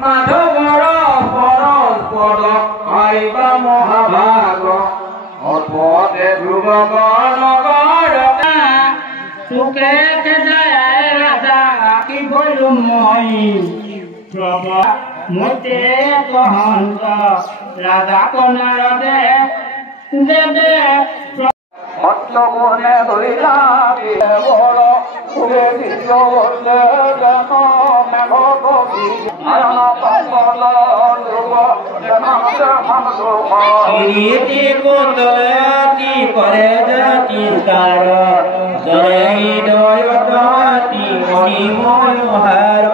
মাধৱৰ পৰস্পৰ আইবা মহাভাগ অৰ্থতে ধ্ৰুৱক নগৰ সুখে যায় ৰাজা কি বলো মই মতে কহন্ত ৰাজা কনাৰদে দেৱে সত্যগুণে ধৰিলা বল সুৰে বিশ্বলে জান মেঘ কবি আয়ন কমল ধ্ৰুৱ নীতি কুন্দলতি কৰে জাতি কাৰ জয় হৃদয়ত মণিময় হাৰ